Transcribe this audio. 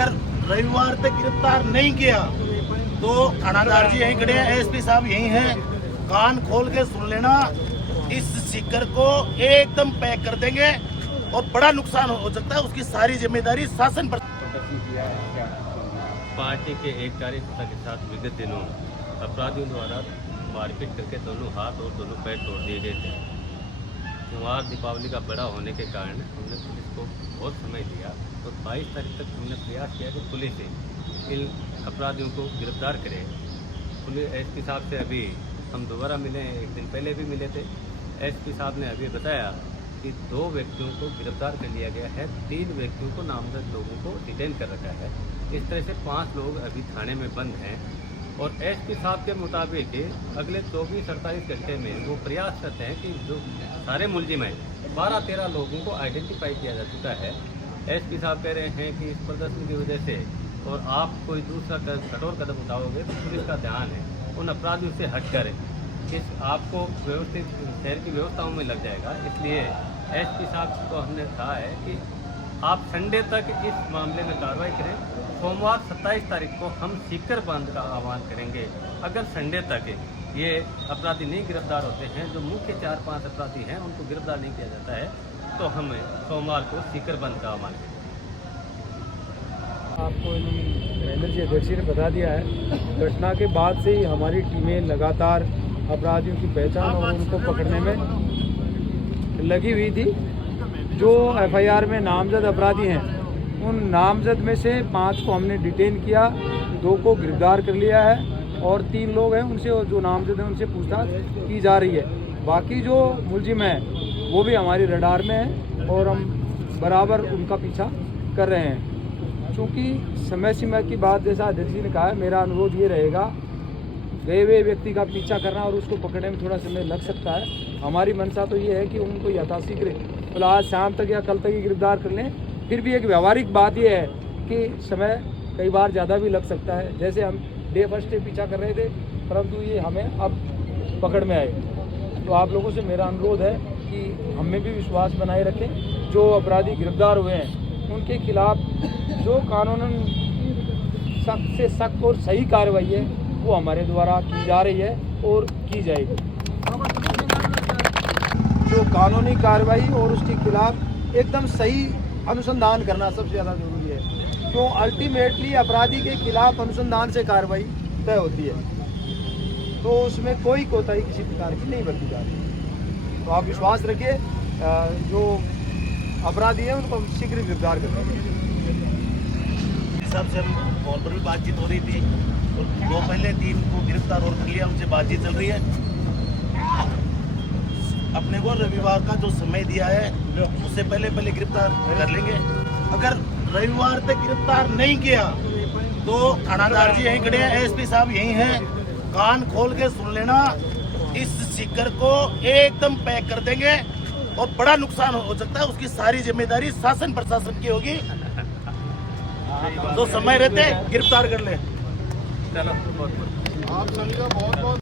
अगर रविवार तक गिरफ्तार नहीं किया तो थानादार जी यहीं खड़े हैं, एसपी साहब यहीं हैं, कान खोल के सुन लेना। इस सीकर को एकदम पैक कर देंगे और बड़ा नुकसान हो सकता है, उसकी सारी जिम्मेदारी शासन पर। पार्टी के एक कार्यकर्ता के साथ विगत दिनों अपराधियों द्वारा मारपीट करके दोनों हाथ और दोनों पैर तोड़ दिए गए थे। त्योहार दीपावली का बड़ा होने के कारण हमने पुलिस को बहुत समय दिया और 22 तारीख तक हमने प्रयास किया कि पुलिस इन अपराधियों को गिरफ्तार करे। पुलिस एसपी साहब से अभी हम दोबारा मिले, एक दिन पहले भी मिले थे। एसपी साहब ने अभी बताया कि 2 व्यक्तियों को गिरफ्तार कर लिया गया है, 3 व्यक्तियों को नामजद लोगों को डिटेन कर रखा है। इस तरह से 5 लोग अभी थाने में बंद हैं और एसपी साहब के मुताबिक अगले 24-48 घंटे में वो प्रयास करते हैं कि जो सारे मुलजिम हैं 12-13 लोगों को आइडेंटिफाई किया जा चुका है। एसपी साहब कह रहे हैं कि इस प्रदर्शन की वजह से और आप कोई दूसरा कठोर कदम उठाओगे तो पुलिस का ध्यान है उन अपराधियों से हटकर इस आपको व्यवस्थित शहर की व्यवस्थाओं में लग जाएगा। इसलिए एसपी साहब को हमने कहा है कि आप संडे तक इस मामले में कार्रवाई करें। सोमवार 27 तारीख को हम सीकर बंद का आह्वान करेंगे। अगर संडे तक ये अपराधी नहीं गिरफ्तार होते हैं, जो मुख्य 4-5 अपराधी हैं उनको गिरफ्तार नहीं किया जाता है, तो हम सोमवार को सीकर बंद का आह्वान करेंगे। आपको महेंद्र जी अध्यक्ष ने बता दिया है, घटना के बाद से ही हमारी टीमें लगातार अपराधियों की पहचान और उनको पकड़ने में लगी हुई थी। जो एफआईआर में नामजद अपराधी हैं, उन नामजद में से 5 को हमने डिटेन किया, 2 को गिरफ्तार कर लिया है और 3 लोग हैं उनसे जो नामजद हैं उनसे पूछताछ की जा रही है। बाकी जो मुलजिम हैं वो भी हमारी रडार में है और हम बराबर उनका पीछा कर रहे हैं। चूँकि समय सीमा की बात जैसा अध्यक्ष जी ने कहा है, मेरा अनुरोध ये रहेगा, गए हुए व्यक्ति का पीछा करना और उसको पकड़ने में थोड़ा समय लग सकता है। हमारी मंशा तो ये है कि उनको यथाशीघ्र आज शाम तक या कल तक ही गिरफ्तार कर लें। फिर भी एक व्यवहारिक बात यह है कि समय कई बार ज़्यादा भी लग सकता है। जैसे हम डे फर्स्ट डे पीछा कर रहे थे, परंतु ये हमें अब पकड़ में आए। तो आप लोगों से मेरा अनुरोध है कि हमें भी विश्वास बनाए रखें। जो अपराधी गिरफ्तार हुए हैं उनके खिलाफ जो कानूनन सख्त से सख्त और सही कार्रवाई है वो हमारे द्वारा की जा रही है और की जाएगी। जो कानूनी कार्रवाई और उसके खिलाफ एकदम सही अनुसंधान करना सबसे ज़्यादा जरूरी है। तो अल्टीमेटली अपराधी के खिलाफ अनुसंधान से कार्रवाई तय होती है, तो उसमें कोई कोताही किसी प्रकार की नहीं बरती जा रही। तो आप विश्वास रखिए, जो अपराधी हैं उनको शीघ्र गिरफ्तार करेंगे। सबसे कॉल पर भी बातचीत हो रही थी और 2 पहले 3 को गिरफ्तार और कर लिया, उनसे बातचीत चल रही है। अपने को रविवार का जो समय दिया है उससे पहले गिरफ्तार कर लेंगे। अगर रविवार तक गिरफ्तार नहीं किया तो थानादार जी यहीं खड़े हैं, एसपी साहब यहीं हैं, कान खोल के सुन लेना। इस सीकर को एकदम पैक कर देंगे और बड़ा नुकसान हो सकता है, उसकी सारी जिम्मेदारी शासन प्रशासन की होगी। तो समय रहते गिरफ्तार कर ले। चलो बहुत